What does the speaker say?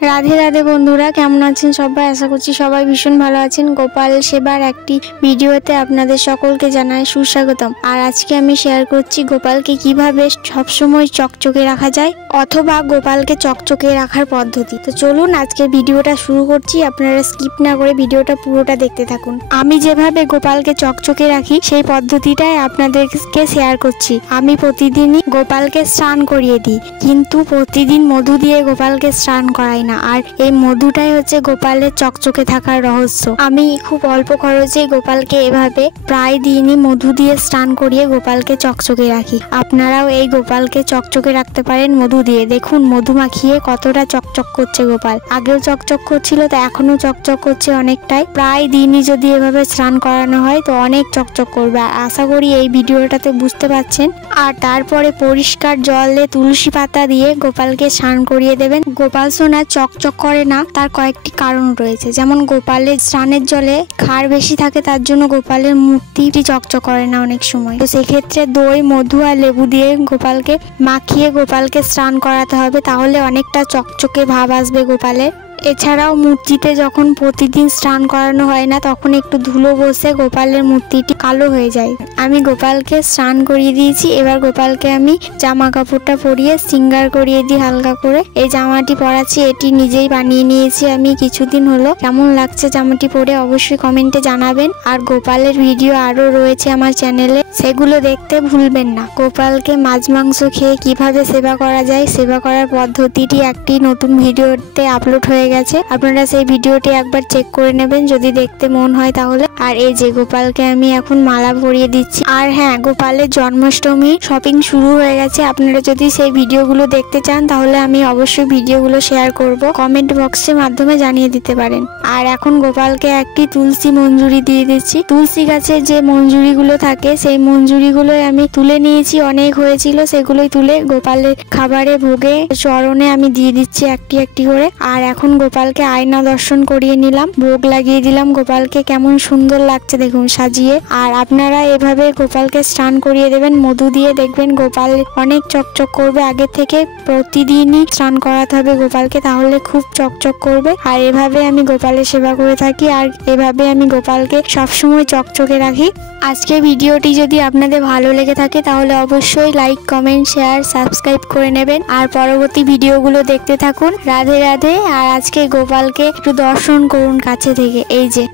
রাধে রাধে বন্ধুরা, কেমন আছেন সবাই? আশা করছি সবাই ভীষণ ভালো আছেন। গোপাল সেবার একটি ভিডিওতে আপনাদের সকলকে জানাই সুস্বাগতম। আর আজকে আমি শেয়ার করছি গোপালকে কিভাবে সবসময় চকচকে রাখা যায় অথবা গোপালকে চকচকে রাখার পদ্ধতি। তো চলুন আজকের ভিডিওটা শুরু করছি। আপনারা স্কিপ না করে ভিডিওটা পুরোটা দেখতে থাকুন। আমি যেভাবে গোপালকে চকচকে রাখি সেই পদ্ধতিটাই আপনাদেরকে শেয়ার করছি। আমি প্রতিদিনই গোপালকে স্নান করিয়ে দিই, কিন্তু প্রতিদিন মধু দিয়ে গোপালকে স্নান করাই না। আর এই মধুটাই হচ্ছে গোপালের চকচকে থাকার রহস্য। আমি খুব অল্প খরচে গোপালকে এভাবে প্রায় দিনই মধু দিয়ে স্নান করিয়ে গোপালকে চকচকে রাখি। আপনারাও এই গোপালকে চকচকে রাখতে পারেন মধু দিয়ে। দেখুন মধু মাখিয়ে কতটা চকচক করছে গোপাল। আগেও চকচক করছিল, তো এখনো চকচক করছে অনেকটাই। প্রায় দিনই যদি এভাবে স্নান করানো হয় তো অনেক চকচক করবে। আর আশা করি এই ভিডিওটাতে বুঝতে পারছেন। আর তারপরে পরিষ্কার জলে তুলসী পাতা দিয়ে গোপালকে স্নান করিয়ে দেবেন। গোপাল সোনা চকচক করে না, তার কয়েকটি কারণ রয়েছে। যেমন গোপালের স্নানের জলে ক্ষার বেশি থাকে, তার জন্য গোপালের মূর্তিটি চকচক করে না অনেক সময়। তো সেক্ষেত্রে দই, মধু আর লেবু দিয়ে গোপালকে মাখিয়ে গোপালকে স্নান করাতে হবে, তাহলে অনেকটা চকচকে ভাব আসবে গোপালের। এছাড়াও মূর্তিতে যখন প্রতিদিন স্নান করানো হয় না, তখন একটু ধুলো বসে গোপালের মূর্তিটি কালো হয়ে যায়। আমি গোপালকে স্নান করিয়ে দিয়েছি। এবার গোপালকে আমি জামা কাপড়টা পরিয়ে শৃঙ্গার করিয়ে দিই হালকা করে। এই জামাটি পরাচ্ছি, এটি নিজেই বানিয়ে নিয়েছি আমি কিছুদিন হলো। কেমন লাগছে জামাটি পরে অবশ্যই কমেন্টে জানাবেন। আর গোপালের ভিডিও আরো রয়েছে আমার চ্যানেলে, সেগুলো দেখতে ভুলবেন না। গোপালকে মাছ মাংস খেয়ে কিভাবে সেবা করা যায়, সেবা করার পদ্ধতিটি একটি নতুন ভিডিওতে আপলোড হয়ে গেছে। আপনারা সেই ভিডিওটি একবার চেক করে নেবেন যদি দেখতে মন হয় তাহলে। আর এই যে গোপালকে আমি এখন মালা পরিয়ে দিচ্ছি। আর হ্যাঁ, গোপালের জন্মাষ্টমী শপিং শুরু হয়ে গেছে। আপনারা যদি সেই ভিডিওগুলো দেখতে চান তাহলে আমি অবশ্যই ভিডিওগুলো শেয়ার করব, কমেন্ট বক্সের মাধ্যমে জানিয়ে দিতে পারেন। আর এখন গোপালকে একটি তুলসী মঞ্জুরি দিয়ে দিচ্ছি। তুলসী গাছের যে মঞ্জুরিগুলো থাকে সেই মঞ্জুরিগুলোই আমি তুলে নিয়েছি, অনেক হয়েছিল, সেগুলোই তুলে গোপালের খাবারে ভোগে চরণে আমি দিয়ে দিচ্ছি একটি একটি করে। আর এখন গোপালকে আয়না দর্শন করিয়ে নিলাম, ভোগ লাগিয়ে দিলাম গোপালকে। কেমন সুন্দর লাগছে দেখুন সাজিয়ে। আর আপনারা এভাবে গোপালকে স্নান করিয়ে দেবেন মধু দিয়ে, দেখবেন গোপাল অনেক চকচক করবে। আগে থেকে প্রতিদিনই স্নান করাতে হবে গোপালকে, তাহলে খুব চকচক করবে। আর এভাবে আমি গোপালের সেবা করে থাকি, আর এভাবে আমি গোপালকে সবসময় চকচকে রাখি। আজকে ভিডিওটি যদি আপনাদের ভালো লেগে থাকে তাহলে অবশ্যই লাইক, কমেন্ট, শেয়ার, সাবস্ক্রাইব করে নেবেন। আর পরবর্তী ভিডিওগুলো দেখতে থাকুন। রাধে রাধে। আর আজকে গোপালকে একটু দর্শন করুন কাছে থেকে। এই যে